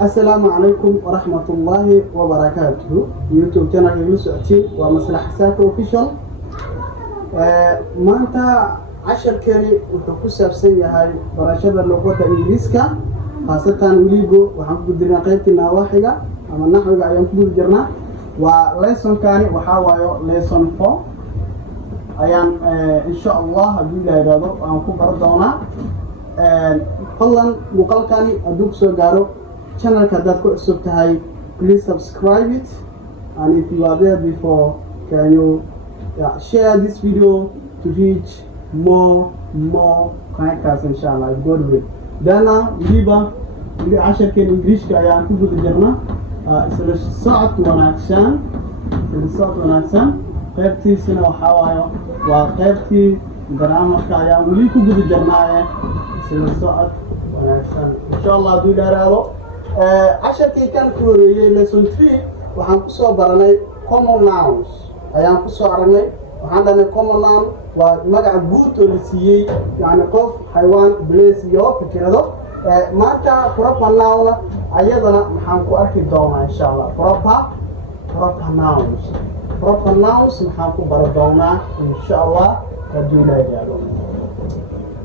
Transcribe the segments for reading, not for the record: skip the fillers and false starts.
السلام عليكم ورحمة الله وبركاته. يوتيوب channel يوسعتي ومصلحة ساكو official. ما أنت عشر كاني وتكسر سيء هاي برشاد اللغة الإنجليزية خاصة وليجو وحنقول درنا قيمتنا واحدة أما نحن قاعدين نقول جرنا وليسون كاني وحاول ليسون 4 أيام إن شاء الله أقول له هذا أنكم بردونا فلان مقال كاني أدوك سو جارو channel كذا كل سبت هاي please subscribe it and if you are there before can you share this video to reach more connectors إن شاء الله God will. دانا ليبا اللي عشر كان إنجليش كأيام كل جرنا الصوت وناكسان قيبتي سنة وحوايا وقيبتي جرامة كأيام ولي كل جرنا الصوت وناكسان إن شاء الله دول هذا عشر كان كوري lesson 3 وحنقصوا براني common nouns أيام قصوا عرني وعندنا common noun ومجع جوت ولسيء يعني قف حيوان بليس يو فكرة ما أنت proper noun أيضا محنكو أركي دوما إن شاء الله proper nouns محنكو بردوما إن شاء الله كدولا يجالو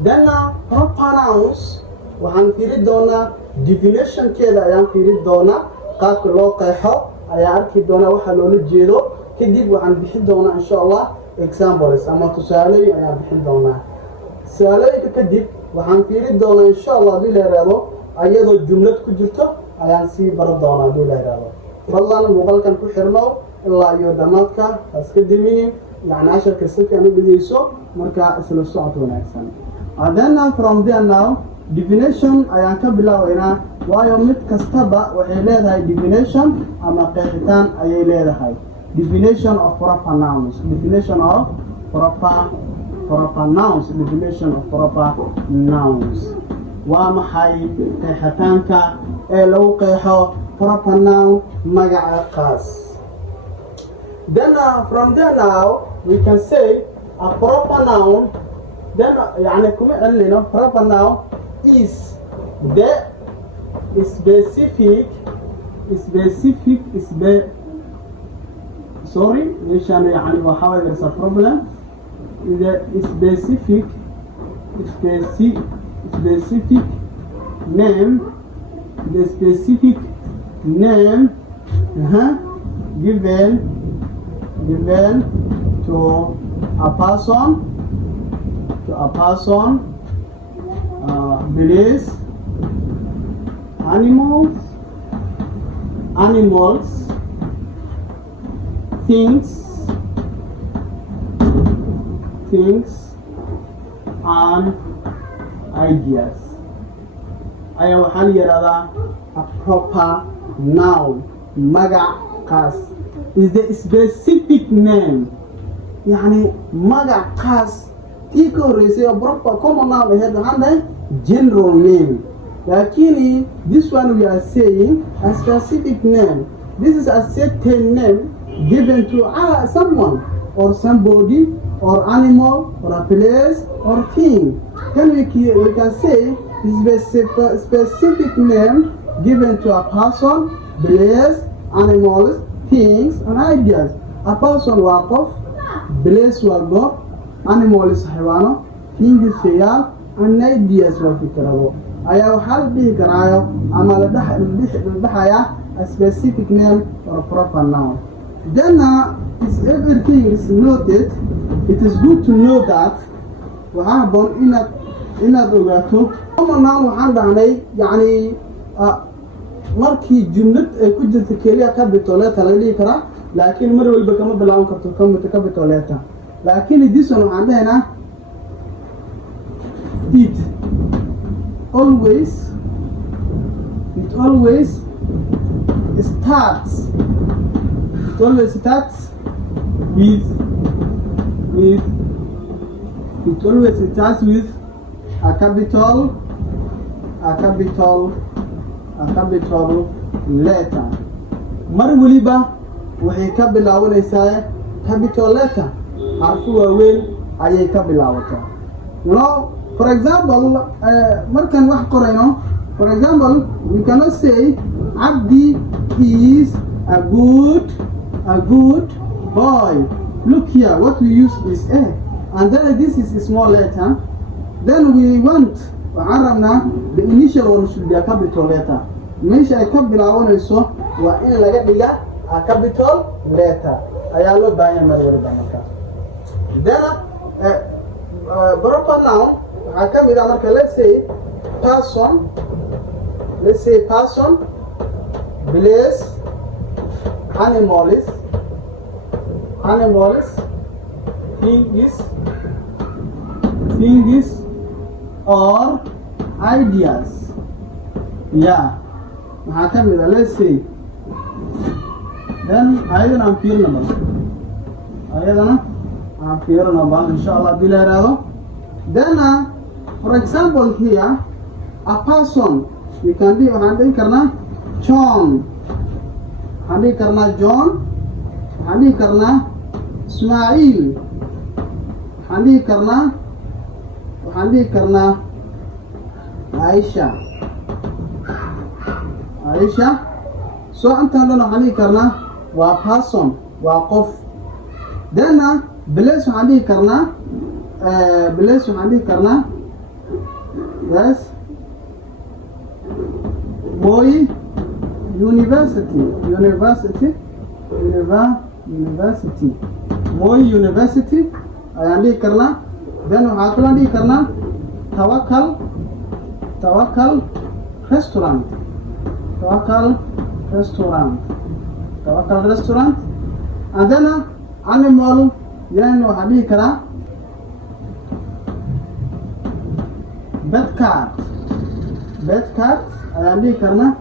دنا proper nouns وحنفيد دونا definition كذا أيام فيد دونا قاك لو قيحو أيام أركي دونا وحلول الجيدو كديب وحن بحد دونا إن شاء الله examples أما تسألي أيام بحد دونا سألي كديب وحن فيد دونا إن شاء الله بلا رادو أيضا الجملة كجرته أيام سي برد دونا بلا رادو فالله المقال كان كحرنو الله يودماتك أسكدمين يعني 10 كسر كانوا بديسو مركا سلسلة ونكسن عندنا from there now definition ayaan ka bilaabaynaa waayo mid kastaba waxay leedahay definition ama qeexitaan ayay leedahay definition of proper nouns waa maxay qeexitaanka ee lagu qeexo proper noun magaca qaas then from there now we can say a proper noun then يعني كم قلنا proper noun is the specific sorry ليش أنا يعني بحاول أدرس problem the specific name given to a person place, animals, things and ideas. أيوة حال يرادا a proper noun magac qaas is the specific name يعني magac qaas تيكو رئيسي proper common noun هذا عنده general name lakini this one we are saying a specific name. This is a certain name given to someone or somebody or animal or a place or thing. Then we can say this is a specific name given to a person, place, animals, things and ideas. A person waqaf, place waqaf, animals حيوانه, things خيال and ideas وفكره. أيها وحال به كرايو أما لدحيا a specific name or proper noun. Then if everything is noted, it is good to know that وعابون إن دوغاتو common noun وحال يعني markii jumlad ay ku jirto kaliya capital-ta la dhigi kara laakiin mar walba kama bilaaban karto capital-ta laakiin this one waxaan dhahaynaa it always starts with a capital letter. mar waliba waxay ka bilaabanaysaa capital letter harfu waaweyn ayay ka bilaabataa. For example, markan wax qorayno, for example, we cannot say Abdi is a good boy. Look here, what we use is a, and then this is a small letter. Then we want the initial one should be a capital letter. Meesha ay ka bilaabanayso waa in laga dhiga a capital letter. Ayaa loo baahan yahay mar walba marka. Then proper noun waxaa ka mid ah marka let's say person, place, animals, things or ideas. Yeah. Waxaa ka mid ah let's say then ayadana aan fiirinaba insha Allah hadii la yiraahdo. Then for example here a person we can be waxaan dhihi karnaa John, waxaan dhihi karnaa John, waxaan dhihi karnaa Ismail, waxaan dhihi karnaa Aisha. So intaan dhan waxaan dhihi karnaa waa person, waa qof. Then place waxaan dhihi karnaa yes Moi University. Moi University ayaan dhihi karnaa. Then waxaa kala dhihi karnaa Tawakal Restaurant. And then animal then waxaan dhihi karaa bed cat ayaan dhihi karnaa.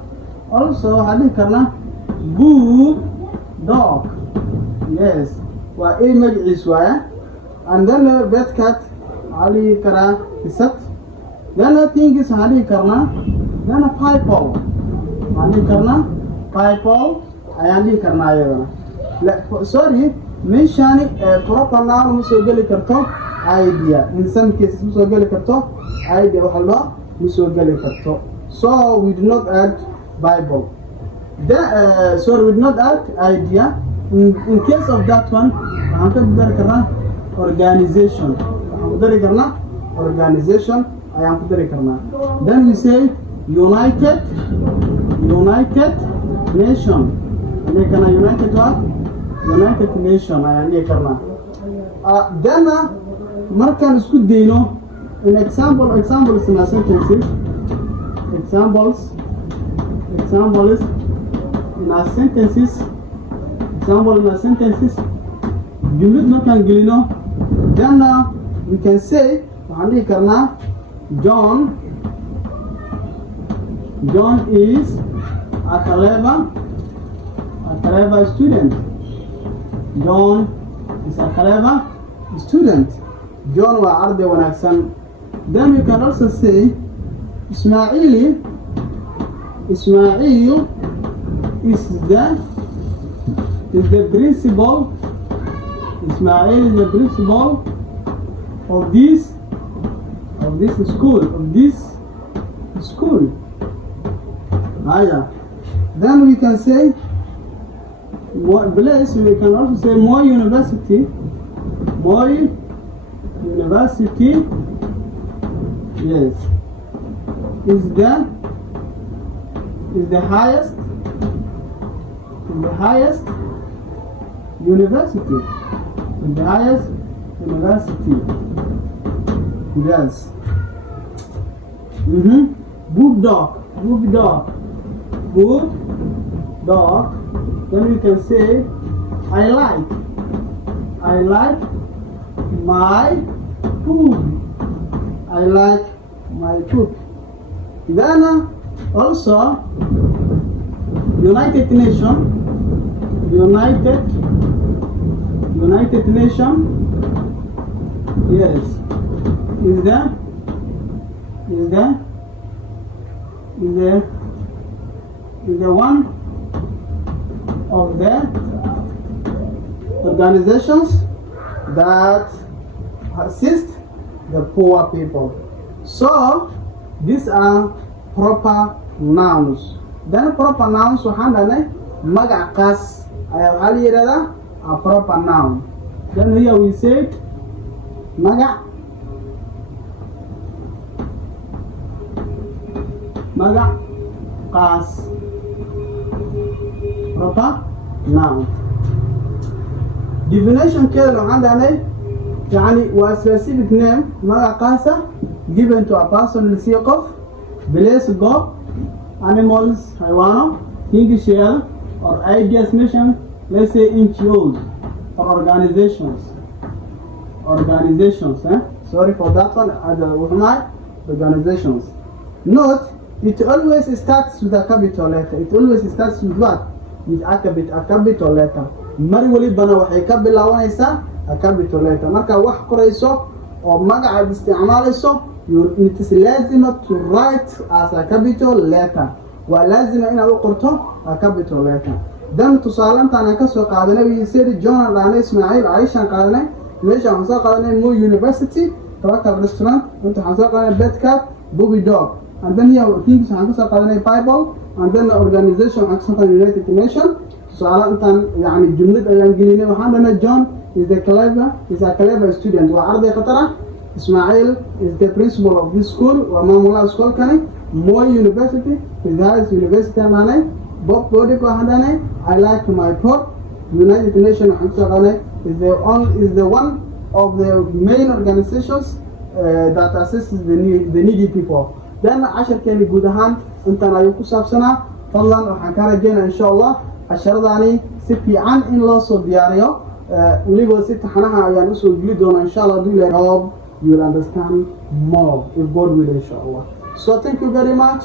Also waxaan dhihi karnaa good dog. Yes, waa a magaciis waaya. And then bed cat waxaan dhihi karaa isat. Then things waxaan dhihi karnaa then pineapple ayaan dhihi karnaa ayadana. Sorry, meeshani proper noun ma soo geli karto idea. In some cases ma soo geli karto idea, waxa loo ma soo geli karto. So we do not add Bible. Sorry, we do not add idea. In case of that one, waxaan ka dari karnaa organization. Ayaan ku dari karnaa. Then we say United Nation. United what? United Nation ayaan dhihi karnaa. Then markaan isku dayno in examples in our sentences. Examples in our sentences. Jumlad markaan gelino. Then we can say waxaan dhihi karnaa John is a clever student. John is a clever student. John waa arday wanaagsan. Then we can also say Ismail is the principal. Ismail is the principal of this school. Then we can say place. We can also say Moi University. Yes, is the highest university. Yes. Good dog. Then we can say I like my food. Then also United Nation. Yes, is the one of the organizations that assist the poor people. So these are proper nouns. then proper nouns waxaan dhahnay magac qaas ayaa waxaa la yidhahdaa a proper noun. Then here we said magac qaas proper noun. Definition keeda waxaan dhahnay يعني specific name magac qaasa given to a person lasiiyo qof place goob animals xayawaano things share or ideas mission, let's say NGOs or organizations sorry for that one organizations. Note, it always starts with a capital letter. It always starts with what? With a capital letter. Mari walibana waxay ka bilaabanaysaa a capital letter. Marka wax qorayso oo magaca isticmaalayso, it is lazima to write as a capital letter. Waa lazima inaad u qorto a capital letter. Dan tusaalantaan ka soo qaadanay wiisay John Lana Ismail Aisha qaadanay meesha aan soo qaadanay Mo University Tawakal Restaurant inta aan soo qaadanay Bedcap Bobby Dog and then here things aan soo qaadanay Bible and then the organization aan soo qaadanay United Nations. tusaalantaan yani jumlad ayaan gelinay waxaan dhahnay John is a clever student waa arday khatar ah. Ismail is the principal of this school waa maamulaha schoolkani. Moi University is the highest university dhahnay. Bob Body waxaan dhahnay I like my port. United Nations waxaan soo qaadanay is the one of the main organizations that assists the needy people. Then casharkeeni guud ahaan intaan ayuu ku saabsanaa. Fadlan waxaan ka rajeynaa insha Allah casharadani si fiican in loo soo diyaariyo weliba si taxanaha ayaan usoo geli doonaa insha Allah. You will understand more if God will insha Allah. So thank you very much.